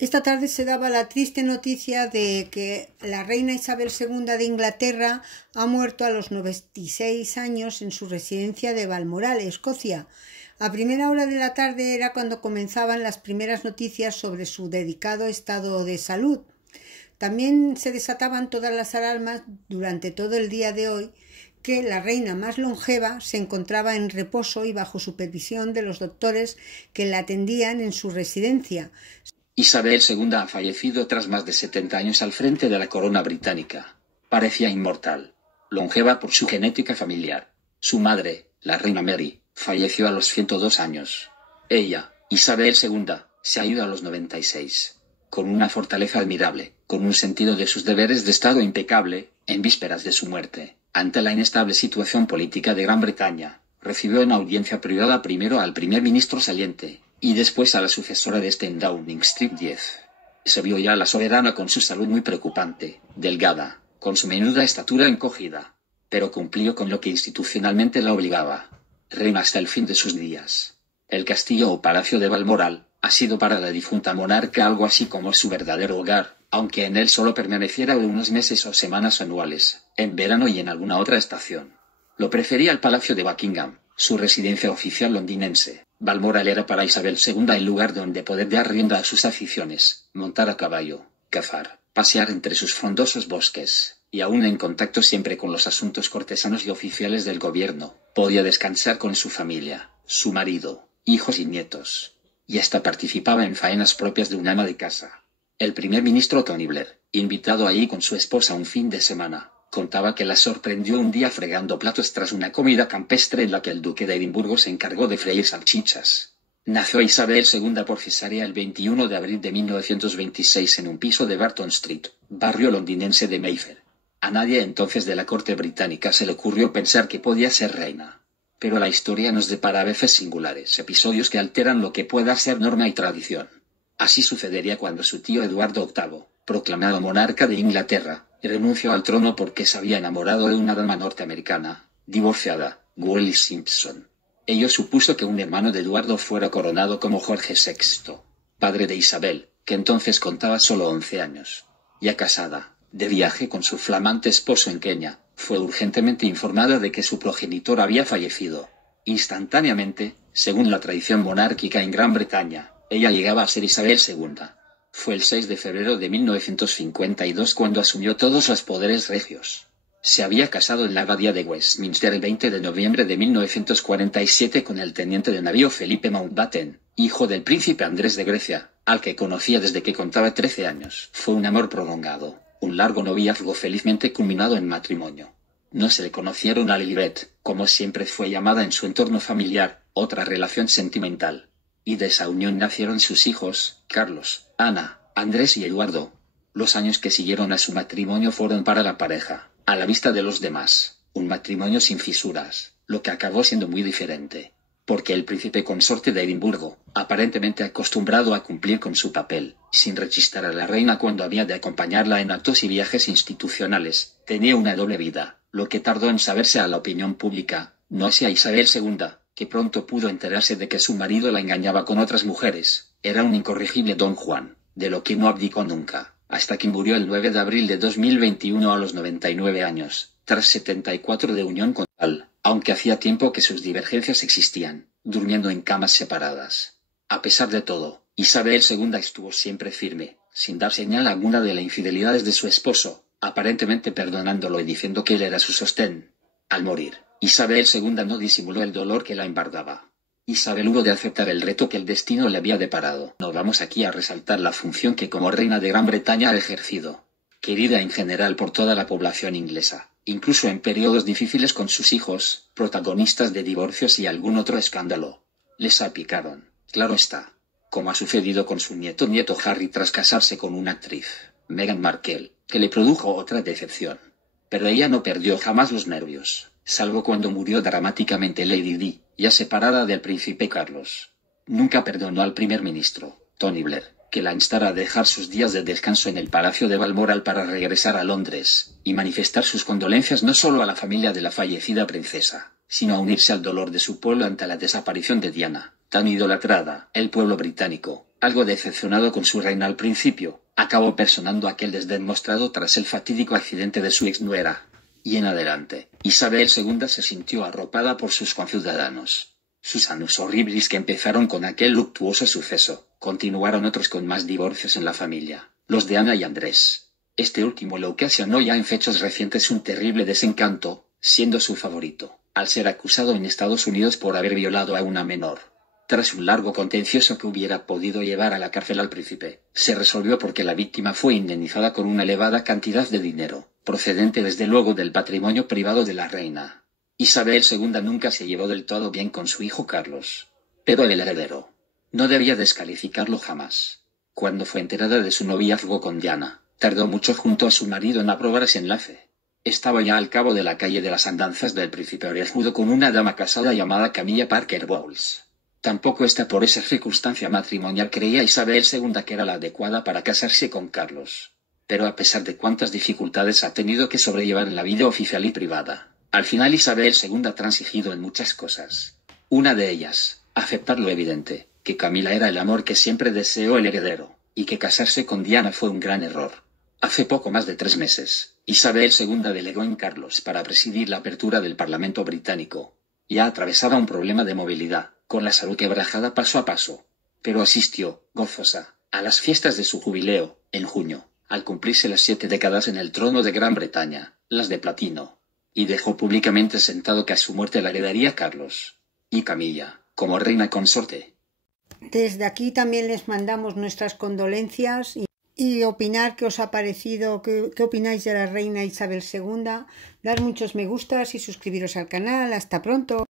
Esta tarde se daba la triste noticia de que la reina Isabel II de Inglaterra ha muerto a los 96 años en su residencia de Balmoral, Escocia. A primera hora de la tarde era cuando comenzaban las primeras noticias sobre su delicado estado de salud. También se desataban todas las alarmas durante todo el día de hoy que la reina más longeva se encontraba en reposo y bajo supervisión de los doctores que la atendían en su residencia. Isabel II ha fallecido tras más de 70 años al frente de la corona británica. Parecía inmortal, longeva por su genética familiar. Su madre, la reina Mary, falleció a los 102 años. Ella, Isabel II, se ha ido a los 96. Con una fortaleza admirable, con un sentido de sus deberes de Estado impecable, en vísperas de su muerte, ante la inestable situación política de Gran Bretaña, recibió en audiencia privada primero al primer ministro saliente, y después a la sucesora de este en Downing Street 10. Se vio ya a la soberana con su salud muy preocupante, delgada, con su menuda estatura encogida, pero cumplió con lo que institucionalmente la obligaba. Reina hasta el fin de sus días. El castillo o palacio de Balmoral ha sido para la difunta monarca algo así como su verdadero hogar, aunque en él solo permaneciera unos meses o semanas anuales, en verano y en alguna otra estación. Lo prefería al palacio de Buckingham, su residencia oficial londinense. Balmoral era para Isabel II el lugar donde poder dar rienda a sus aficiones, montar a caballo, cazar, pasear entre sus frondosos bosques, y aún en contacto siempre con los asuntos cortesanos y oficiales del gobierno, podía descansar con su familia, su marido, hijos y nietos. Y hasta participaba en faenas propias de un ama de casa. El primer ministro Tony Blair, invitado allí con su esposa un fin de semana, contaba que la sorprendió un día fregando platos tras una comida campestre en la que el duque de Edimburgo se encargó de freír salchichas. Nació Isabel II por cesárea el 21 de abril de 1926 en un piso de Barton Street, barrio londinense de Mayfair. A nadie entonces de la corte británica se le ocurrió pensar que podía ser reina. Pero la historia nos depara a veces singulares episodios que alteran lo que pueda ser norma y tradición. Así sucedería cuando su tío Eduardo VIII, proclamado monarca de Inglaterra, renunció al trono porque se había enamorado de una dama norteamericana, divorciada, Wallis Simpson. Ello supuso que un hermano de Eduardo fuera coronado como Jorge VI, padre de Isabel, que entonces contaba solo 11 años. Ya casada, de viaje con su flamante esposo en Kenia, fue urgentemente informada de que su progenitor había fallecido. Instantáneamente, según la tradición monárquica en Gran Bretaña, ella llegaba a ser Isabel II. Fue el 6 de febrero de 1952 cuando asumió todos los poderes regios. Se había casado en la abadía de Westminster el 20 de noviembre de 1947 con el teniente de navío Felipe Mountbatten, hijo del príncipe Andrés de Grecia, al que conocía desde que contaba 13 años. Fue un amor prolongado, un largo noviazgo felizmente culminado en matrimonio. No se le conocieron a Lilibet, como siempre fue llamada en su entorno familiar, otra relación sentimental. Y de esa unión nacieron sus hijos, Carlos, Ana, Andrés y Eduardo. Los años que siguieron a su matrimonio fueron para la pareja, a la vista de los demás, un matrimonio sin fisuras, lo que acabó siendo muy diferente. Porque el príncipe consorte de Edimburgo, aparentemente acostumbrado a cumplir con su papel, sin rechistar a la reina cuando había de acompañarla en actos y viajes institucionales, tenía una doble vida, lo que tardó en saberse a la opinión pública, no así a Isabel II, que pronto pudo enterarse de que su marido la engañaba con otras mujeres. Era un incorregible don Juan, de lo que no abdicó nunca, hasta que murió el 9 de abril de 2021 a los 99 años, tras 74 de unión conjugal, aunque hacía tiempo que sus divergencias existían, durmiendo en camas separadas. A pesar de todo, Isabel II estuvo siempre firme, sin dar señal alguna de las infidelidades de su esposo, aparentemente perdonándolo y diciendo que él era su sostén. Al morir, Isabel II no disimuló el dolor que la embargaba. Isabel hubo de aceptar el reto que el destino le había deparado. No vamos aquí a resaltar la función que como reina de Gran Bretaña ha ejercido, querida en general por toda la población inglesa, incluso en periodos difíciles con sus hijos, protagonistas de divorcios y algún otro escándalo. Les salpicaron, claro está, como ha sucedido con su nieto Harry tras casarse con una actriz, Meghan Markle, que le produjo otra decepción. Pero ella no perdió jamás los nervios, salvo cuando murió dramáticamente Lady Di, ya separada del príncipe Carlos. Nunca perdonó al primer ministro, Tony Blair, que la instara a dejar sus días de descanso en el palacio de Balmoral para regresar a Londres, y manifestar sus condolencias no solo a la familia de la fallecida princesa, sino a unirse al dolor de su pueblo ante la desaparición de Diana, tan idolatrada. El pueblo británico, algo decepcionado con su reina al principio, acabó personando aquel desdén mostrado tras el fatídico accidente de su exnuera. Y en adelante, Isabel II se sintió arropada por sus conciudadanos. Sus annus horribilis que empezaron con aquel luctuoso suceso, continuaron otros con más divorcios en la familia, los de Ana y Andrés. Este último le ocasionó ya en fechas recientes un terrible desencanto, siendo su favorito, al ser acusado en Estados Unidos por haber violado a una menor. Tras un largo contencioso que hubiera podido llevar a la cárcel al príncipe, se resolvió porque la víctima fue indemnizada con una elevada cantidad de dinero, procedente desde luego del patrimonio privado de la reina. Isabel II nunca se llevó del todo bien con su hijo Carlos. Pero el heredero no debía descalificarlo jamás. Cuando fue enterada de su noviazgo con Diana, tardó mucho junto a su marido en aprobar ese enlace. Estaba ya al cabo de la calle de las andanzas del príncipe orejudo con una dama casada llamada Camilla Parker Bowles. Tampoco esta por esa circunstancia matrimonial creía Isabel II que era la adecuada para casarse con Carlos. Pero a pesar de cuántas dificultades ha tenido que sobrellevar en la vida oficial y privada, al final Isabel II ha transigido en muchas cosas. Una de ellas, aceptar lo evidente, que Camila era el amor que siempre deseó el heredero, y que casarse con Diana fue un gran error. Hace poco más de 3 meses, Isabel II delegó en Carlos para presidir la apertura del Parlamento británico. Ya atravesaba un problema de movilidad, con la salud quebrajada paso a paso. Pero asistió, gozosa, a las fiestas de su jubileo, en junio, al cumplirse las 7 décadas en el trono de Gran Bretaña, las de platino. Y dejó públicamente sentado que a su muerte la heredaría Carlos. Y Camilla, como reina consorte. Desde aquí también les mandamos nuestras condolencias y opinar qué os ha parecido, qué opináis de la reina Isabel II. Dar muchos me gustas y suscribiros al canal. Hasta pronto.